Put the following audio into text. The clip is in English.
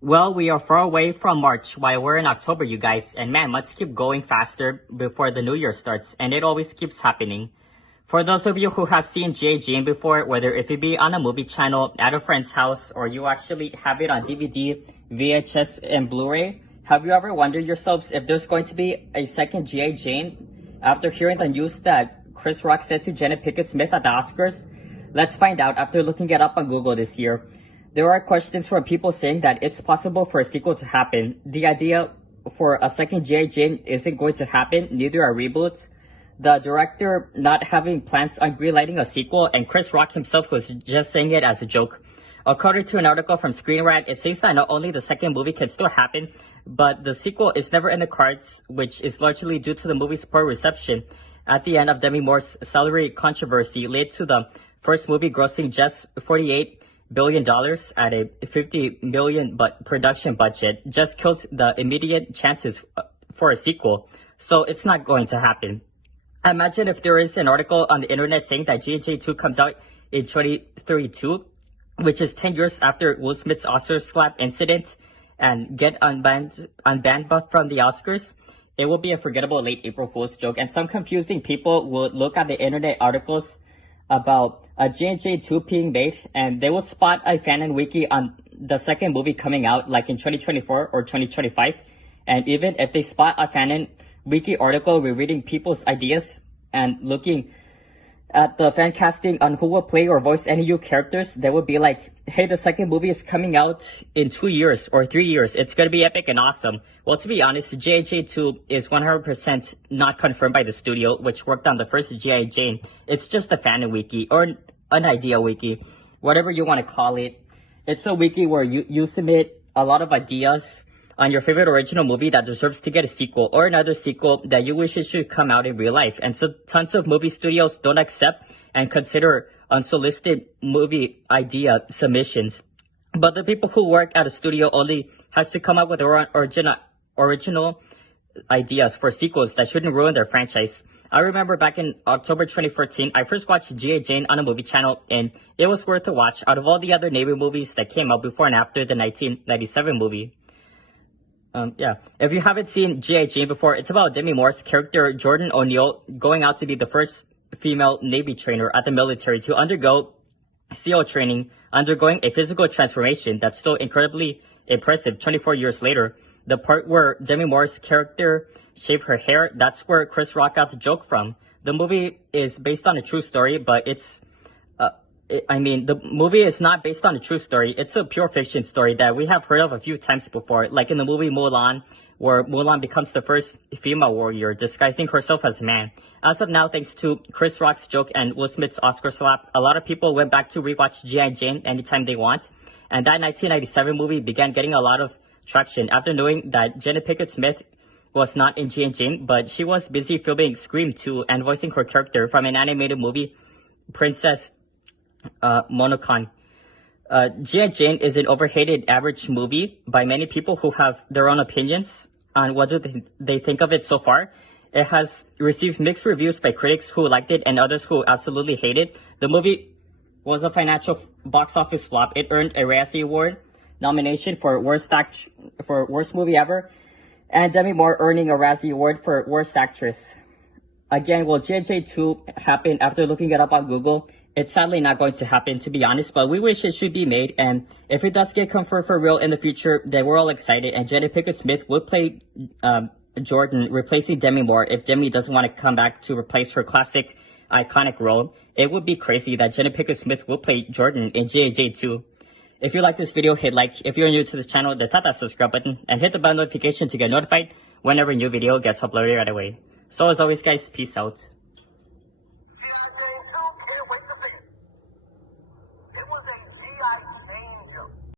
Well, we are far away from March while we're in October, you guys. And man, let's keep going faster before the new year starts. And it always keeps happening. For those of you who have seen G.I. Jane before, whether if it be on a movie channel, at a friend's house, or you actually have it on DVD, VHS, and Blu-ray, have you ever wondered yourselves if there's going to be a second G.I. Jane? After hearing the news that Chris Rock said to Jada Pinkett Smith at the Oscars? Let's find out after looking it up on Google this year. There are questions from people saying that it's possible for a sequel to happen. The idea for a second G.I. Jane isn't going to happen, neither are reboots. The director not having plans on greenlighting a sequel, and Chris Rock himself was just saying it as a joke. According to an article from Screen Rant, it says that not only the second movie can still happen, but the sequel is never in the cards, which is largely due to the movie's poor reception. At the end of Demi Moore's salary controversy led to the first movie grossing just $48 billion at a $50 million production budget, just killed the immediate chances for a sequel. So it's not going to happen. Imagine if there is an article on the internet saying that G.I. 2 comes out in 2032, which is 10 years after Will Smith's Oscar slap incident, and get unbanned from the Oscars. It will be a forgettable late April Fool's joke, and some confusing people will look at the internet articles about a G.I. 2 being made, and they will spot a fan wiki on the second movie coming out, like in 2024 or 2025. And even if they spot a fan wiki article rereading people's ideas and looking at the fan casting on who will play or voice any new characters, they will be like, hey, the second movie is coming out in 2 years or 3 years. It's going to be epic and awesome. Well, to be honest, G.I. 2 is 100% not confirmed by the studio, which worked on the first G.I. Jane. It's just a fan wiki or an idea wiki, whatever you want to call it. It's a wiki where you submit a lot of ideas on your favorite original movie that deserves to get a sequel, or another sequel that you wish it should come out in real life. And so tons of movie studios don't accept and consider unsolicited movie idea submissions. But the people who work at a studio only has to come up with their original ideas for sequels that shouldn't ruin their franchise. I remember back in October 2014, I first watched G.I. Jane on a movie channel, and it was worth a watch out of all the other Navy movies that came out before and after the 1997 movie. If you haven't seen G.I. Jane before, it's about Demi Moore's character Jordan O'Neill going out to be the first female Navy trainer at the military to undergo SEAL training, undergoing a physical transformation that's still incredibly impressive 24 years later. The part where Demi Moore's character shaved her hair, that's where Chris Rock got the joke from. The movie is based on a true story, but the movie is not based on a true story. It's a pure fiction story that we have heard of a few times before, like in the movie Mulan, where Mulan becomes the first female warrior, disguising herself as a man. As of now, thanks to Chris Rock's joke and Will Smith's Oscar slap, a lot of people went back to rewatch G.I. Jane anytime they want, and that 1997 movie began getting a lot of traction after knowing that Jada Pinkett Smith was not in G.I. Jane, but she was busy filming Scream 2 and voicing her character from an animated movie, Princess Mononoke. G.I. Jane is an overhated average movie by many people who have their own opinions on what they think of it so far. It has received mixed reviews by critics who liked it and others who absolutely hate it. The movie was a financial box office flop. It earned a Razzie Award nomination for worst movie ever, and Demi Moore earning a Razzie Award for worst actress. Again, will G.I. 2 happen after looking it up on Google? It's sadly not going to happen, to be honest, but we wish it should be made, and if it does get confirmed for real in the future, then we're all excited, and Jada Pinkett Smith would play Jordan, replacing Demi Moore if Demi doesn't want to come back to replace her classic, iconic role. It would be crazy that Jada Pinkett Smith will play Jordan in G.I. 2. If you like this video, hit like. If you're new to this channel, then tap that subscribe button, and hit the bell notification to get notified whenever a new video gets uploaded right away. So as always, guys, peace out.